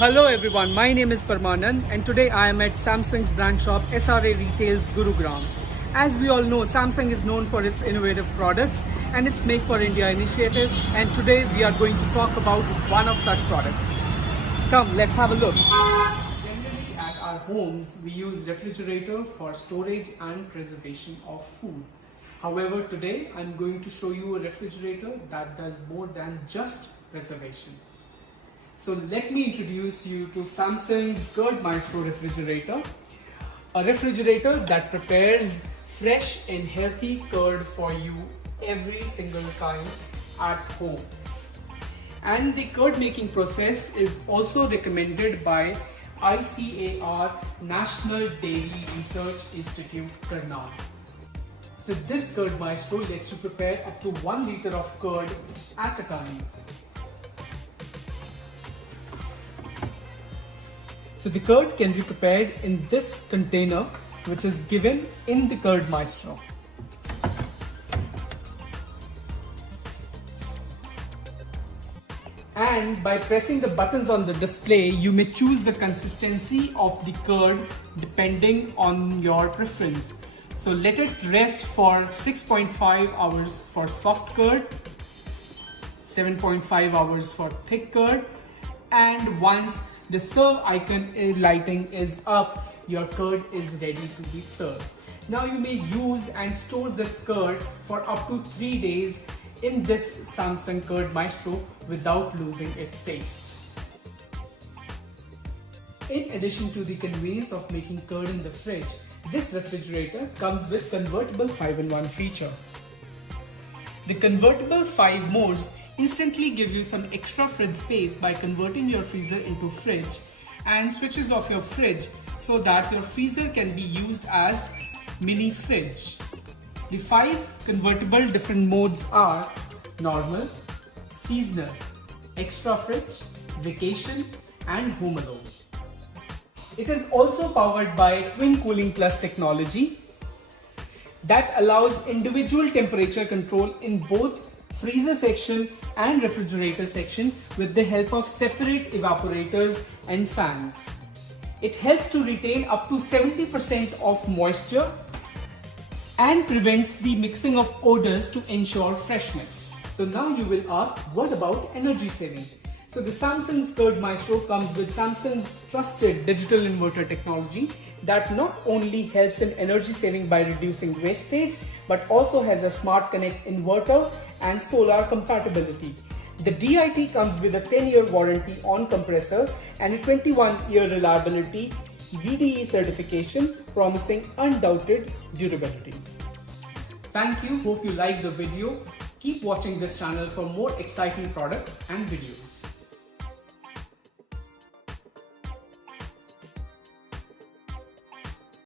Hello everyone, my name is Parmanand and today I am at Samsung's brand shop SRA Retails Gurugram. As we all know, Samsung is known for its innovative products and its Make for India initiative, and today we are going to talk about one of such products. Come, let's have a look. Generally at our homes, we use refrigerator for storage and preservation of food. However, today I'm going to show you a refrigerator that does more than just preservation. So let me introduce you to Samsung's Curd Maestro refrigerator, a refrigerator that prepares fresh and healthy curd for you every single time at home. And the curd making process is also recommended by ICAR National Dairy Research Institute, Karnal. So this Curd Maestro lets you prepare up to 1 liter of curd at a time. So the curd can be prepared in this container, which is given in the Curd Maestro. And by pressing the buttons on the display, you may choose the consistency of the curd depending on your preference. So let it rest for 6.5 hours for soft curd, 7.5 hours for thick curd, and once the serve icon lighting is up, your curd is ready to be served. Now you may use and store this curd for up to 3 days in this Samsung Curd Maestro without losing its taste. In addition to the convenience of making curd in the fridge, this refrigerator comes with convertible 5-in-1 feature. The convertible 5 modes instantly give you some extra fridge space by converting your freezer into fridge, and switches off your fridge so that your freezer can be used as mini fridge. The 5 convertible different modes are normal, seasonal, extra fridge, vacation, and home alone. It is also powered by Twin Cooling Plus technology that allows individual temperature control in both freezer section and refrigerator section with the help of separate evaporators and fans. It helps to retain up to 70% of moisture and prevents the mixing of odors to ensure freshness. So now you will ask, what about energy saving? So the Samsung's Curd Maestro comes with Samsung's trusted digital inverter technology that not only helps in energy saving by reducing wastage, but also has a Smart Connect inverter and solar compatibility. The DIT comes with a 10-year warranty on compressor and a 21-year reliability VDE certification, promising undoubted durability. Thank you. Hope you liked the video. Keep watching this channel for more exciting products and videos.